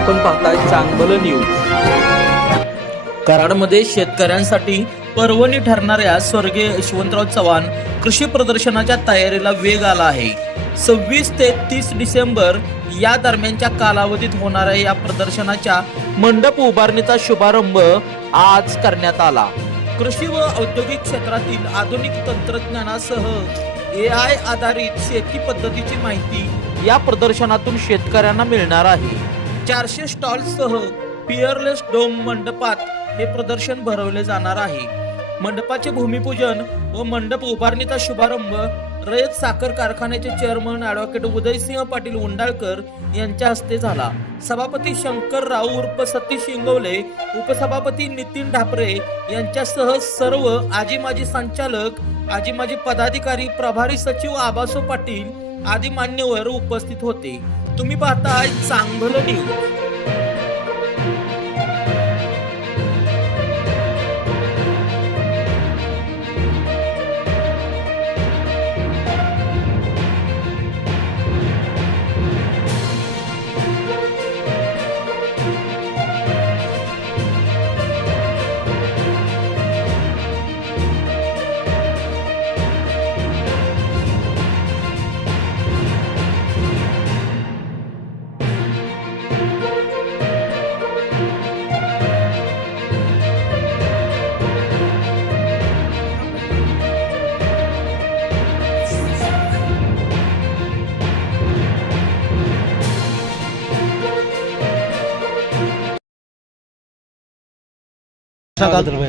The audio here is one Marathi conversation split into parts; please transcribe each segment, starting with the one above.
आपण पाहताय चांगलं न्यूज। कराडमध्ये शेतकऱ्यांसाठी पर्वणी ठरणाऱ्या स्वर्गीय यशवंतराव चव्हाण कृषी प्रदर्शनाच्या तयारीला वेग आला आहे। 26 ते 30 डिसेंबर या दरम्यानच्या कालावधीत होणाऱ्या या प्रदर्शनाच्या मंडप उभारणीचा शुभारंभ आज करण्यात आला। कृषी व औद्योगिक क्षेत्रातील आधुनिक तंत्रज्ञानासह AI आधारित शेती पद्धतीची माहिती या प्रदर्शनातून शेतकऱ्यांना मिळणार आहे। 400 स्टॉल्ससह पिअरलेस डोम मंडपात हे प्रदर्शन भरवले जाणार आहे। मंडपाचे भूमिपूजन व मंडप उभारणीचा शुभारंभ रयत साखर कारखान्याचे चेअरमन ॲडव्होकेट उदयसिंह पाटील उंडाळकर यांच्या हस्ते झाला। सभापती शंकर राव उर्फ सतीश इंगवले, उपसभापती नितीन ढापरे यांच्यासह सर्व आजी माजी संचालक, आजी माजी पदाधिकारी, प्रभारी सचिव आबासो पाटील आदी मान्यवर उपस्थित होते। तुम्ही पाहताय चांगलं न्यूज।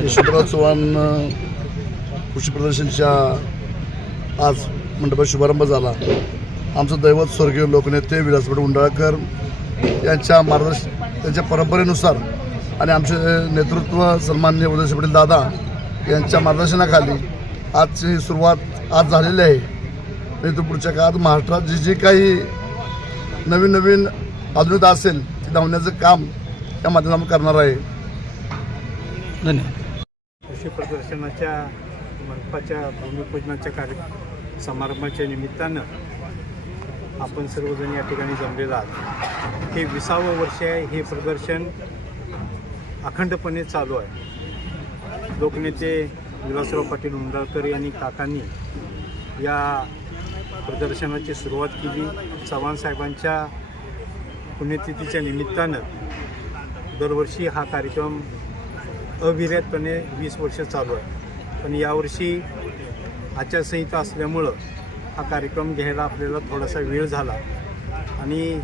यशवंतराव चव्हाण कृषी प्रदर्शनच्या आज मंडपात शुभारंभ झाला। आमचं दैवत स्वर्गीय लोकनेते विलासराव उंडाळकर यांच्या त्यांच्या परंपरेनुसार आणि आमचे नेतृत्व सन्माननीय उदयसिंह पाटील दादा यांच्या मार्गदर्शनाखाली आजची सुरुवात आज झालेली आहे। आणि तो पुढच्या काळात महाराष्ट्रात जी काही नवीन आधुनिकता असेल ती धावण्याचं काम या माध्यमातून करणार आहे। धन्यवाद। कृषी प्रदर्शनाच्या मंडपाच्या भूमिपूजनाच्या समारंभाच्या निमित्तानं आपण सर्वजण या ठिकाणी जमलेला आहात। हे 20वे वर्ष आहे। हे प्रदर्शन अखंडपणे चालू आहे। लोकनेते विलासराव पाटील उंडाळकर यांनी काकांनी या प्रदर्शनाची सुरुवात केली। चव्हाण साहेबांच्या पुण्यतिथीच्या निमित्तानं दरवर्षी हा कार्यक्रम अविरतपणे 20 वर्ष चालू आहे। पण यावर्षी आचारसंहिता असल्यामुळं हा कार्यक्रम घ्यायला आपल्याला थोडासा वेळ झाला आणि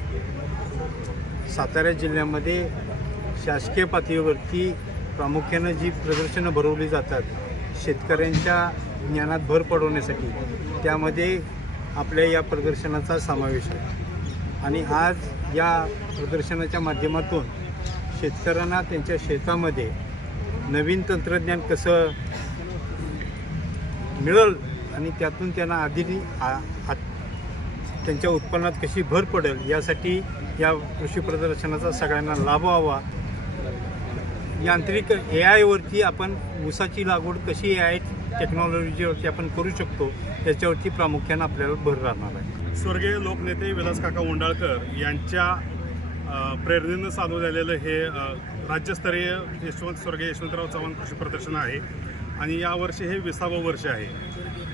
सातारा जिल्ह्यामध्ये शासकीय पातळीवरती प्रामुख्यानं जी प्रदर्शनं भरवली जातात शेतकऱ्यांच्या ज्ञानात भर पडवण्यासाठी, त्यामध्ये आपल्या या प्रदर्शनाचा समावेश आहे। आणि आज या प्रदर्शनाच्या माध्यमातून शेतकऱ्यांना त्यांच्या शेतामध्ये नवीन तंत्रज्ञान कसं मिळेल आणि त्यातून त्यांना त्यांच्या उत्पन्नात कशी भर पडेल यासाठी या कृषी प्रदर्शनाचा सगळ्यांना लाभ व्हावा। यांत्रिक AI वरती आपण ऊसाची लागवड कशी AI टेक्नॉलॉजीवरती आपण करू शकतो त्याच्यावरती प्रामुख्यानं आपल्याला भर राहणार आहे। स्वर्गीय लोकनेते विलासकाका उंडाळकर यांच्या प्रेरणेनं चालू झालेलं हे राज्यस्तरीय स्वर्गीय यशवंतराव चव्हाण कृषी प्रदर्शन आहे आणि यावर्षी हे 20वे वर्ष आहे।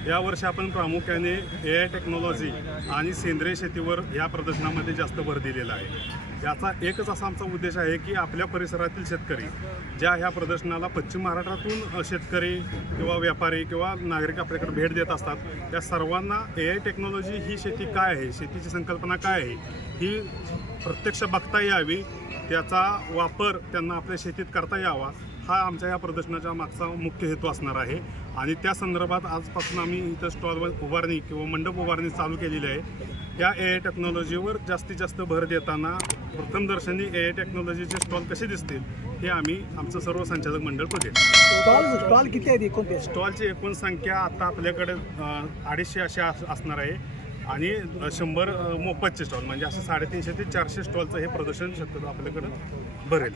यावर्षी आपण प्रामुख्याने AI टेक्नॉलॉजी आणि सेंद्रिय शेतीवर या प्रदर्शनामध्ये जास्त भर दिलेला आहे। याचा एकच असा आमचा उद्देश आहे की आपल्या परिसरातील शेतकरी ज्या ह्या प्रदर्शनाला पश्चिम महाराष्ट्रातून शेतकरी किंवा व्यापारी किंवा नागरिक आपल्याकडे भेट देत असतात, त्या सर्वांना AI टेक्नॉलॉजी ही शेती काय आहे, शेतीची संकल्पना काय आहे ही प्रत्यक्ष बघता यावी, त्याचा वापर त्यांना आपल्या शेतीत करता यावा, हा आमच्या या प्रदर्शनाच्या मागचा मुख्य हेतू असणार आहे। आणि त्या संदर्भात आजपासून आम्ही इथं स्टॉल उभारणी किंवा मंडप उभारणी चालू केलेली आहे। या AI टेक्नॉलॉजीवर जास्तीत जास्त भर देताना प्रथमदर्शनी AI टेक्नॉलॉजीचे स्टॉल कसे दिसतील हे आम्ही आमचं सर्व संचालक मंडळ बघेल। स्टॉल किती आहेत एकूण? स्टॉलची एकूण संख्या आता आपल्याकडे 250 अशी असणार आहे आणि 100 मोफतचे स्टॉल, म्हणजे असं 350 ते 400 स्टॉलचं हे प्रदर्शन शक्यतो आपल्याकडं भरेल।